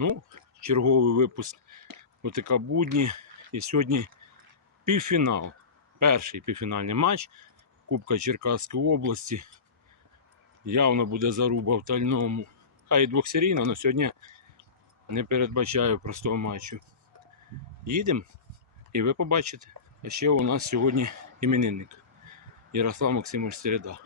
Ну, черговий випуск ОТК будні. І сьогодні півфінал. Перший півфінальний матч Кубка Черкаської області. Явно буде заруба в тальному. Хай і двохсерійно, але сьогодні не передбачаю простого матчу. Їдемо і ви побачите. А ще у нас сьогодні іменинник Ярослав Максимович Середа.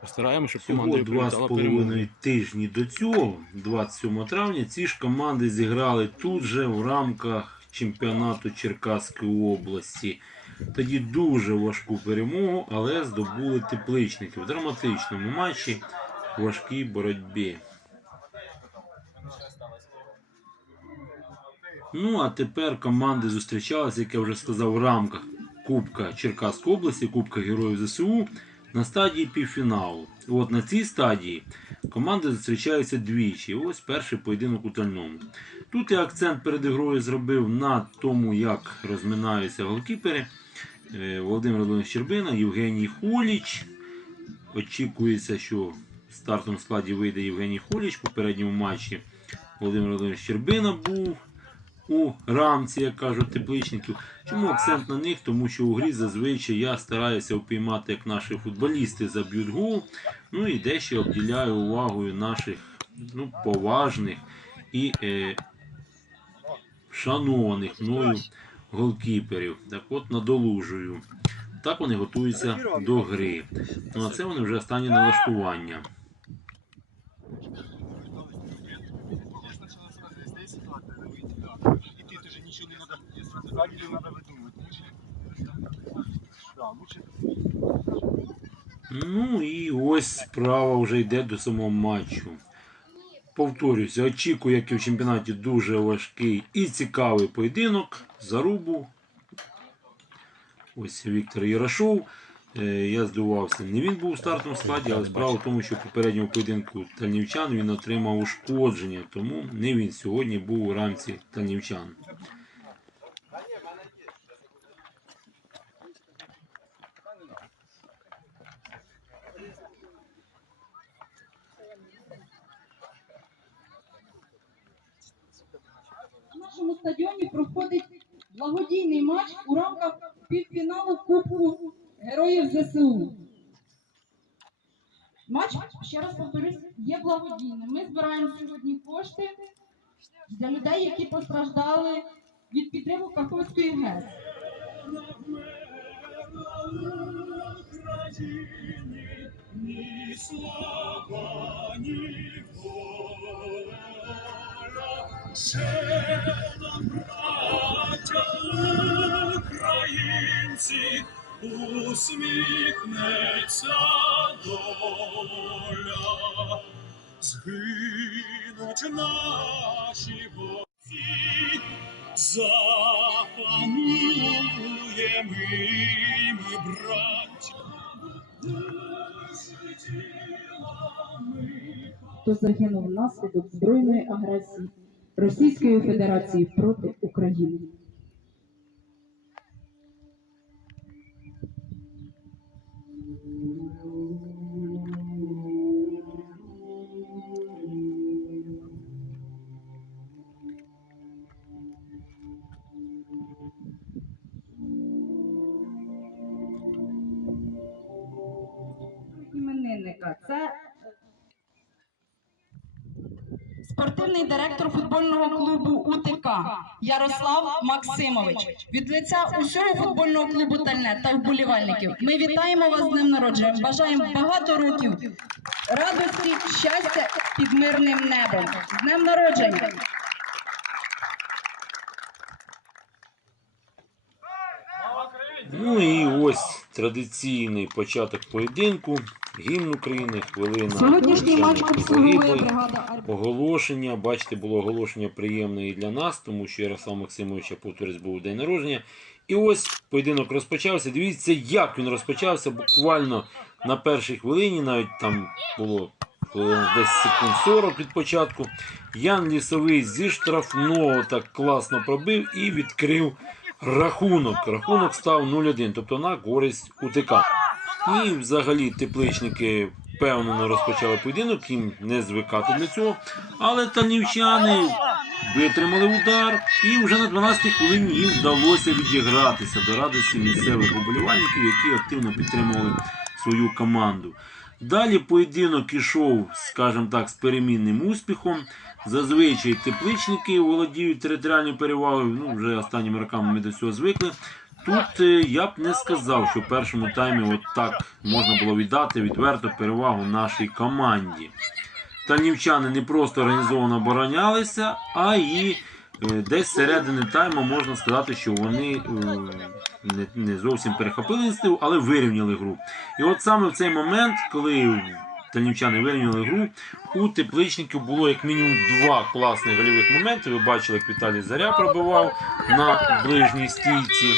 Постараємося, щоб Всього два з половиною тижні до цього, 27 травня, ці ж команди зіграли тут же в рамках чемпіонату Черкаської області. Тоді дуже важку перемогу, але здобули тепличники в драматичному матчі в важкій боротьбі. Ну а тепер команди зустрічалися, як я вже сказав, в рамках Кубка Черкаської області, Кубка Героїв ЗСУ на стадії півфіналу. От на цій стадії команди зустрічаються двічі. Ось перший поєдинок у тальному. Тут я акцент перед ігрою зробив на тому, як розминаються голкіпери. Е, Володимир Володимирович Щербина, Євгеній Холіч. Очікується, що в стартовому складі вийде Євгеній Холіч. В попередньому матчі Володимир Володимирович Щербина був у рамці, як кажуть тепличників. Чому акцент на них? Тому що у грі зазвичай я стараюся впіймати, як наші футболісти заб'ють гол. Ну і дещо обділяю увагою наших ну, поважних і е, шанованих мною голкіперів. Так от надолужую. Так вони готуються до гри. Ну а це вони вже останні налаштування. Правильно надо выдумывать. Да, лучше Ну і ось справа вже йде до самого матчу. Повторюся, очікую, як і в чемпіонаті, дуже важкий і цікавий поєдинок. Зарубу. Ось Віктор Ярошов. Е, Я здивувався, не він був у стартовому складі, але справа в тому, що в попередньому поєдинку Тальнівчан він отримав ушкодження, тому не він сьогодні був у рамці Тальнівчан. На нашому стадіоні проходить благодійний матч у рамках півфіналу Кубку Героїв ЗСУ. Матч, ще раз повторюсь, є благодійним. Ми збираємо сьогодні кошти для людей, які постраждали від підриву Каховської ГЕС. Ні слава, ні нам, браття українці, усміхнеться доля. Згинуть наші борці, запануємо і ми, браття. хто загинув внаслідок збройної агресії Російської Федерації проти України. Іменинника це Спортивний директор футбольного клубу УТК Ярослав Максимович. Від лиця усього футбольного клубу Тальне та вболівальників. Ми вітаємо вас з днем народження. Бажаємо багато років радості, щастя під мирним небом. З днем народження! Ну і ось традиційний початок поєдинку. Гімн України, хвилина. Сьогоднішній матч обслуговує бригада. Оголошення, бачите, було оголошення приємне і для нас, тому що Ярослав Максимович, я повторюсь, був день народження. І ось поєдинок розпочався. Дивіться, як він розпочався. Буквально на першій хвилині, навіть там було десь секунд 40 від початку. Ян Лісовий зі штрафного так класно пробив і відкрив рахунок. Рахунок став 0-1, тобто на користь УТК. І взагалі тепличники впевнено розпочали поєдинок, їм не звикати до цього. Але танівчани витримали удар, і вже на 12-й хвилині їм вдалося відігратися до радості місцевих уболівальників, які активно підтримували свою команду. Далі поєдинок ішов, скажімо так, з перемінним успіхом. Зазвичай тепличники володіють територіальною перевагою. Ну, вже останніми роками ми до цього звикли. Тут е, я б не сказав, що в першому таймі от так можна було віддати відверто перевагу нашій команді. Танівчани не просто організовано оборонялися, а і е, десь середини тайму можна сказати, що вони е, не, не зовсім перехопили ініціативу, але вирівняли гру. І от саме в цей момент, коли танівчани вирівняли гру, у тепличників було як мінімум два класних гольових моменти. Ви бачили, як Віталій Заря пробивав на ближній стійці.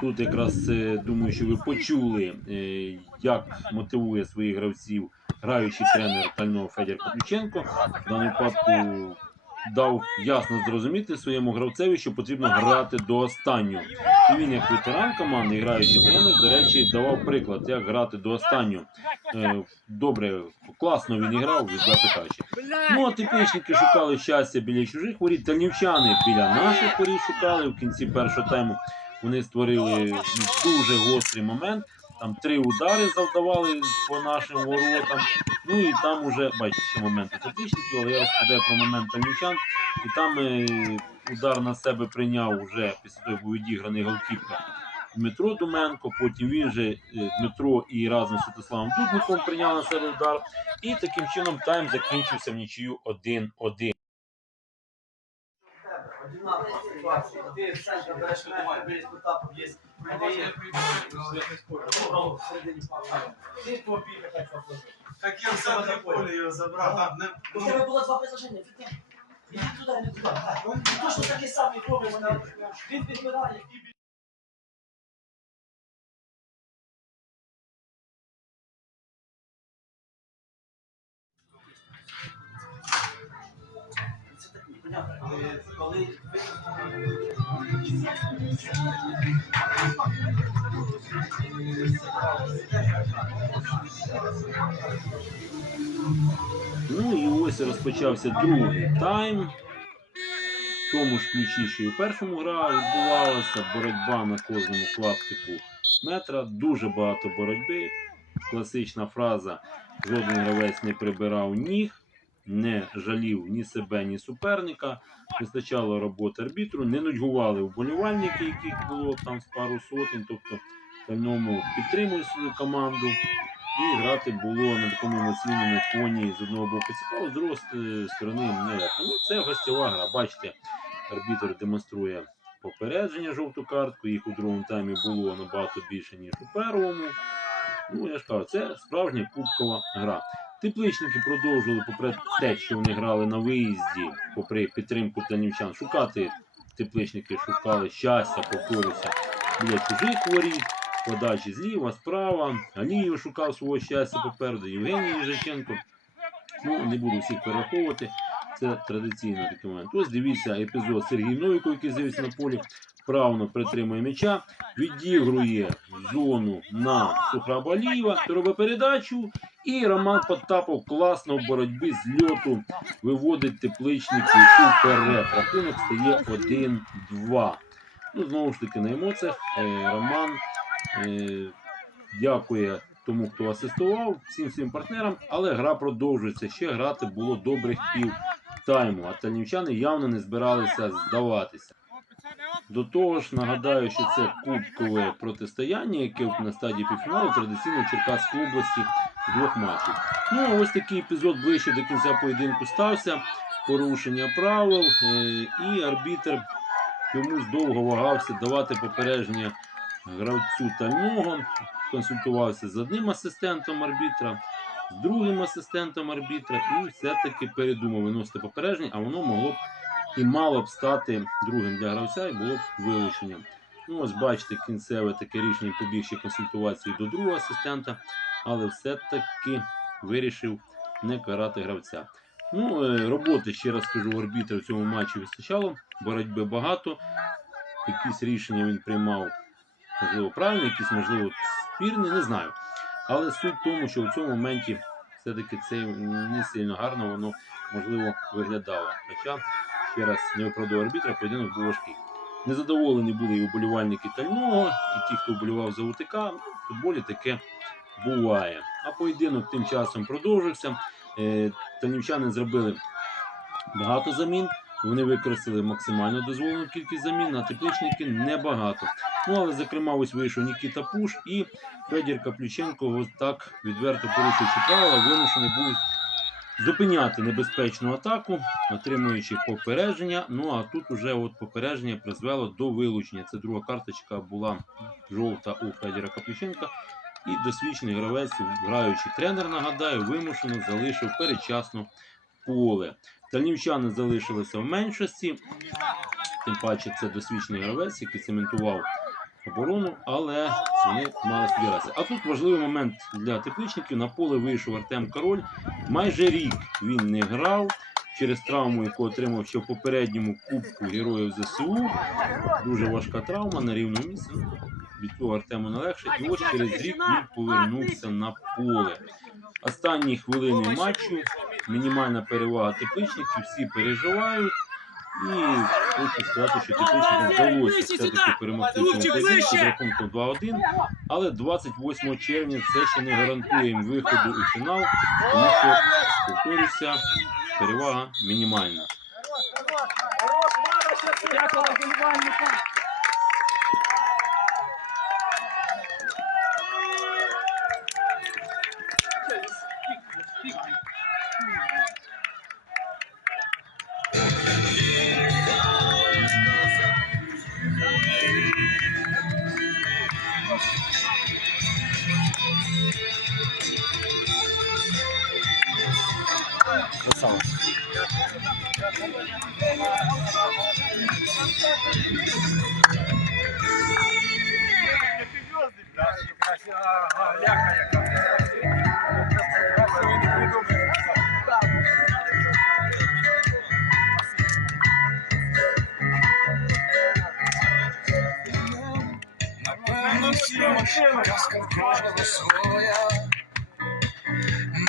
Тут якраз е, думаю, що ви почули, е, як мотивує своїх гравців граючий тренер Тального Федір Котлюченко. В даному випадку дав ясно зрозуміти своєму гравцеві, що потрібно грати до останнього. І він, як ветеран команди, граючий тренер, до речі, давав приклад, як грати до останнього. Е, Добре, класно він іграв, відверто кажучи. Ну, а тепличники шукали щастя біля чужих воріт, танівчани біля наших воріт шукали. В кінці першого тайму вони створили дуже гострий момент. Там три удари завдавали по нашим воротам. Ну і там уже, бачите, ще моменти тепличників, але я розповідаю про момент танівчан. І там е, удар на себе прийняв вже після того, як був відіграний голкіпер Дмитро Думенко. Потім він же е, Дмитро і разом з Святославом Дудником прийняв на себе удар. І таким чином тайм закінчився в нічию 1-1. Ти в центр береш мене, береш потапом, є прийде. Ти побіг так попливи. Так я в центрі поля ее забрал. У тебя было два предложения. Иди туда, туди, не То, что такие самые. Він Ну і ось розпочався другий тайм. В тому ж ключі, що і в першому гра відбувалася боротьба на кожному клаптику метра. Дуже багато боротьби. Класична фраза: жоден гравець не прибирав ніг, не жалів ні себе, ні суперника. Вистачало роботи арбітру, не нудьгували вболівальники, яких було там з пару сотень. Тобто в ньому підтримують свою команду. І грати було на такому емоційному фоні з одного боку цікаво, з другої сторони нелегко. Ну, це гостєва гра. Бачите, арбітр демонструє попередження жовту картку. Їх у другому таймі було набагато більше, ніж у першому. Ну, я ж кажу, це справжня кубкова гра. Тепличники продовжували, попри те, що вони грали на виїзді, попри підтримку танівчан, шукати тепличники шукали щастя, повторюся, біля чужих воріт подачі зліва, справа. Алієв шукав свого щастя попереду, Євгеній Їжаченко. Ну, не буду всіх перераховувати. Це традиційний такий момент. Ось дивіться епізод Сергій Новіков, який з'явився на полі, вправно притримує м'яча, відігрує зону на Сухраба Алієва, робить передачу. І Роман Потапов класно в боротьбі з льоту виводить тепличників уперед. Рахунок стає 1-2. Ну, знову ж таки, на емоціях е, Роман е, дякує тому, хто асистував, всім своїм партнерам, але гра продовжується. Ще грати було добрих пів тайму, а танівчани явно не збиралися здаватися. До того ж, нагадаю, що це кубкове протистояння, яке на стадії півфіналу традиційно в області двох матчів. Ну, а ось такий епізод ближче до кінця поєдинку стався. Порушення правил, е, і арбітр чомусь довго вагався давати попередження гравцю тального, консультувався з одним асистентом арбітра, з другим асистентом арбітра, і все-таки передумав виносити попередження, а воно могло б і мало б стати другим для гравця і було б вилученням. Ну, ось бачите, кінцеве таке рішення побіг ще консультувації до другого асистента, але все-таки вирішив не карати гравця. Ну, е, роботи, ще раз скажу, арбітра в цьому матчі вистачало, боротьби багато. Якісь рішення він приймав, можливо, правильні, якісь, можливо, спірні, не знаю. Але суть в тому, що в цьому моменті все-таки це не сильно гарно воно можливо виглядало. Хоча, ще раз, не виправдовую арбітра, поєдинок був важкий. Незадоволені були і вболівальники Тального, і ті, хто вболівав за УТК. В футболі таке буває. А поєдинок тим часом продовжився. Е, Тальнівчани зробили багато замін. Вони використали максимально дозволену кількість замін, а тепличники небагато. Ну але зокрема ось вийшов Нікіта Пуш і Федір Каплюченко, ось так відверто порушуючи правила, вимушений був зупиняти небезпечну атаку, отримуючи попередження. Ну а тут уже от попередження призвело до вилучення. Це друга карточка була жовта у Федіра Каплюченка. І досвідчений гравець, граючий тренер, нагадаю, вимушено залишив передчасно поле. Тальнівчани залишилися в меншості. Тим паче це досвідчений гравець, який цементував оборону, але вони мали рази. А тут важливий момент для тепличників. На поле вийшов Артем Король. Майже рік він не грав через травму, яку отримав ще в попередньому кубку героїв ЗСУ. Дуже важка травма на рівному місці. Від цього Артему не легше. І ось через рік він повернувся на поле. Останні хвилини матчу. Мінімальна перевага тепличників, всі переживають. І хочу сказати, що тепличникам вдалося все-таки перемогти в цьому поєдинку з рахунком 2-1. Але 28 червня це ще не гарантує їм виходу у фінал, тому що, повторюся, перевага мінімальна. Напевно, всім казка вкладала своя.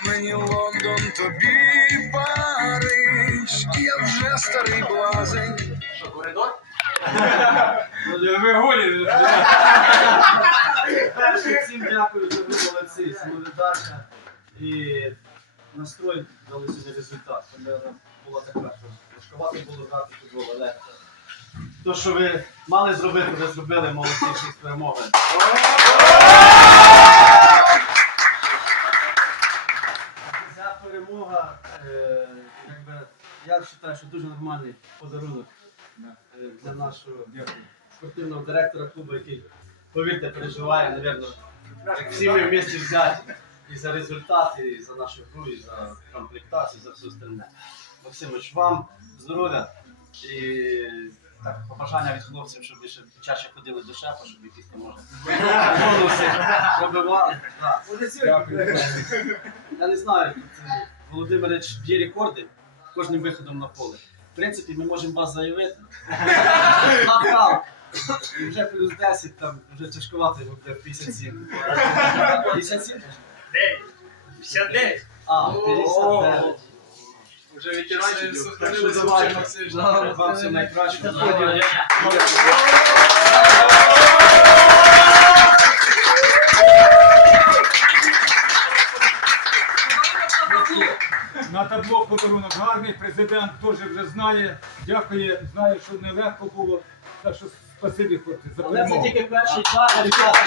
Мені Лондон, тобі я вже старий блазень. Всім дякую, що ви молодці, молодача. І настрой дали сьогодні результат. Мабуть, була така, що важкувато було грати футбол, але то, що ви мали зробити, ви зробили молодці всі я вважаю, що дуже нормальний подарунок е, для нашого спортивного директора клубу, який, повірте, переживає, напевно, як всі ми вместе взяти і за результат, і за нашу гру, і за комплектацію, за все остальне. Максимович, вам здоров'я і так, побажання від хлопців, щоб ви ще чаще ходили до шефа, щоб якісь там може бонуси пробивали. Да. Я не знаю, е, Володимирич б'є рекорди кожним виходом на поле. В принципі, ми можемо вас заявити. Нокаут. І вже плюс 10, там вже тяжкувати буде 57. 57? 59. А, 59. Уже ветеранчик. Так що давайте. Вам все найкраще. На табло подарунок гарний, президент теж вже знає. Дякує, знає, що нелегко було. Так що спасибі, хлопці, за Але це тільки перший ребята,